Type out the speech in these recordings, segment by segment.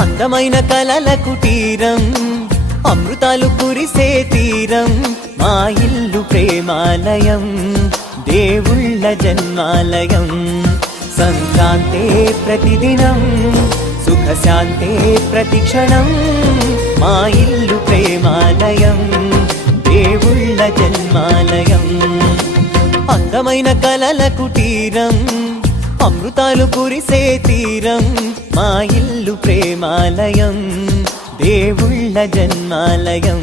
అందమైన కలల కుటీరం, అమృతాలు కురిసే తీరం, మా ఇల్లు ప్రేమాలయం, దేవుళ్ళ జన్మాలయం. సంక్రాంతే ప్రతిదినం, సుఖశాంతే ప్రతిక్షణం, మా ఇల్లు ప్రేమాలయం, దేవుళ్ళ జన్మాలయం. అందమైన కలల కుటీరం, అమృతాలు కురిసే తీరం, మా ఇల్లు ప్రేమాలయం, దేవుళ్ళ జన్మాలయం.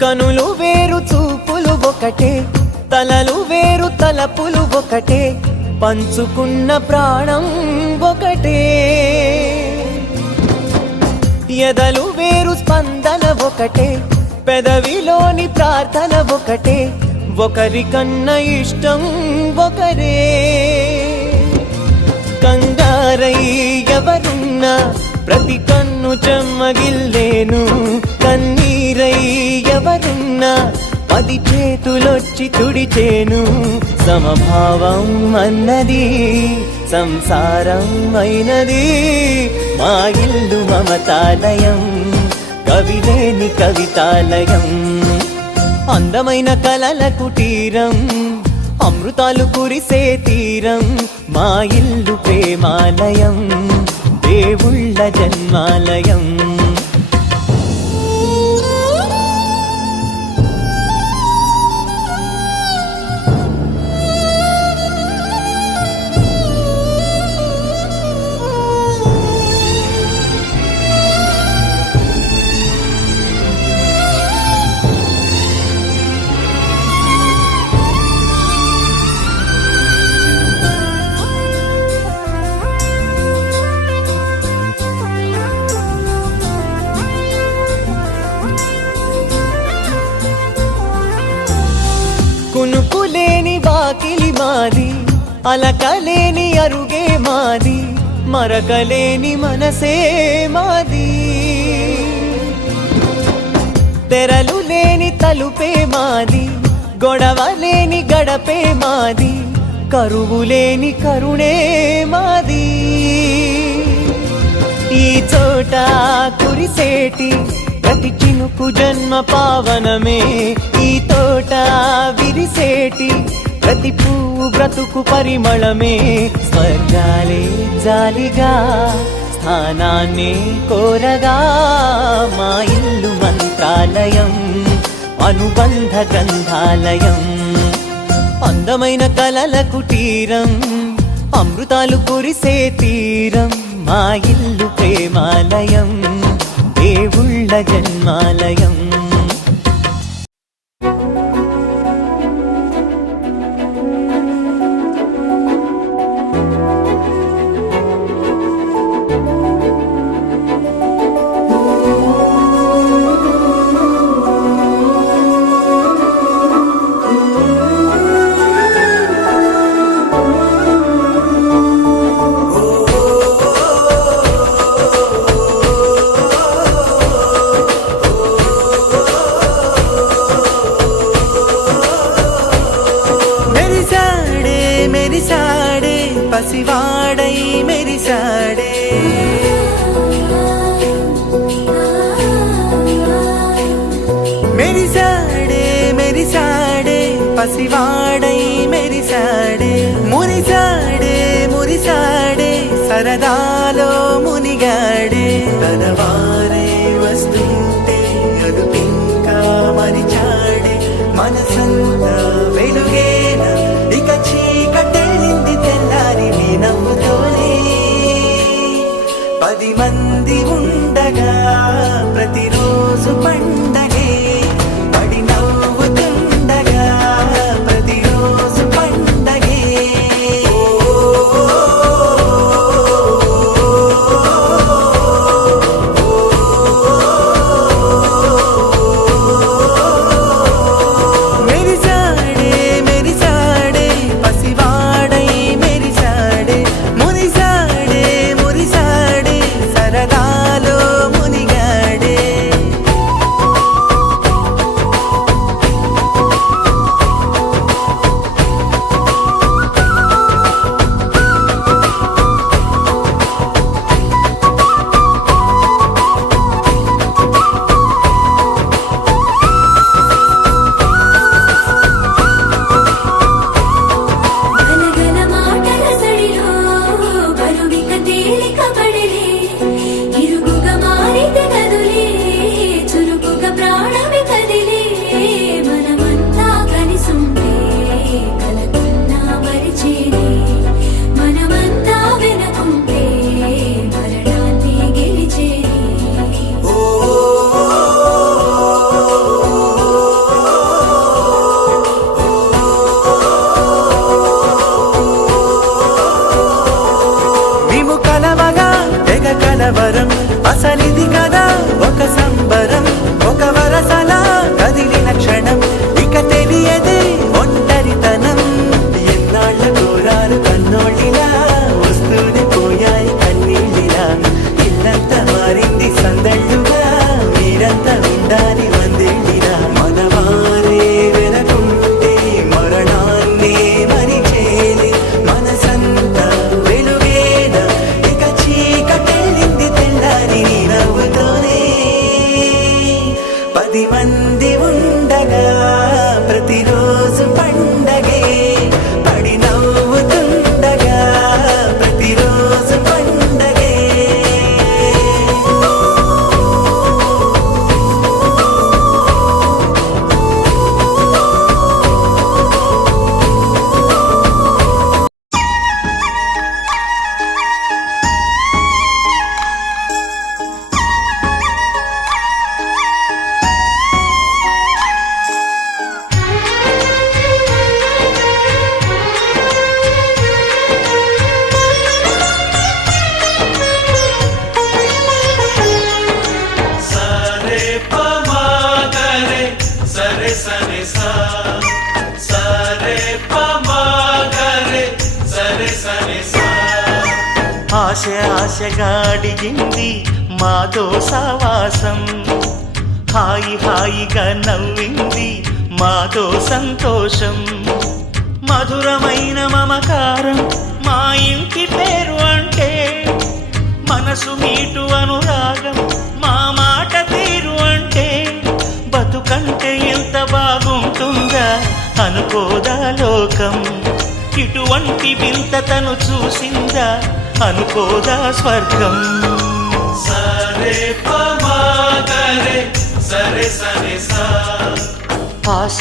కనులు వేరు చూపులు ఒకటే, తలలు వేరు తలపులు ఒకటే, పంచుకున్న ప్రాణం ఒకటే. ఎదలు వేరు స్పందన ఒకటే, పెదవిలోని ప్రార్థన ఒకటే, ఒకరికన్నా ఇష్టం ఒకరే. కంగారై ఎవరున్నా ప్రతి కన్ను చెమ్మగిల్లేను, కన్నీరై ఎవరున్నా 10 చేతులొచ్చి తుడిచేను. సమభావం అన్నది సంసారం అయినది, మా ఇల్లు మమతాలయం, కవిలేని కవితాలయం. అందమైన కలల కుటీరం, అమృతాలు కురిసే తీరం, మా ఇల్లు ప్రేమాలయం, దేవుళ్ళ జన్మాలయం. కునుకులేని వాకిలి మాది, అలకలేని అరుగే మాది, మరకలేని మనసే మాది. తెరలు లేని తలుపే మాది, గొడవ లేని గడపే మాది, కరువు లేని కరుణే మాది. ఈ చోట కురిసేటి ప్రతి చినుకు జన్మ పావనమే, ఈ తోట విరిసేటి ప్రతి పువ్వు బ్రతుకు పరిమళమే. స్వర్గాలే జాలిగా స్థానాన్ని కోరగా, మా ఇల్లు మంత్రాలయం, అనుబంధ గ్రంథాలయం. అందమైన కలల కుటీరం, అమృతాలు కురిసే తీరం, మా ఇల్లు ప్రేమాలయం, దేవుళ్ళ జన్మాలయం. పసివాడై మెరిసాడే, మెరిసాడే మెరిసాడే, పసివాడై మెరిసాడే. మురిసాడే మురిసాడే, సరదాలో మునిగాడే. తనవారే వస్తుంటే అదుపింకా మరిచాడే. మనసంతా వెలుగేన, ఇక చీకటెళ్ళింది తెల్లారి నీ నవ్వుతోనే. 10 మంది ఉండగా ప్రతిరోజు పండగే. ఆశగా అడిగింది మాతో సావాసం, హాయిగా నవ్వింది మాతో సంతోషం, మధురమైన మమకారం మా ఇంటి పేరు అంటే, మనసు మీటు అనురాగం మా మాట తీరు అంటే, బతుకంటే ఎంత బాగుంటుందా అనుకోదా లోకం, ఇటువంటి వింత తను చూసిందా అనుకోదా స్వర్గం. సరే పమా గరే సరే సరే సా ఆశ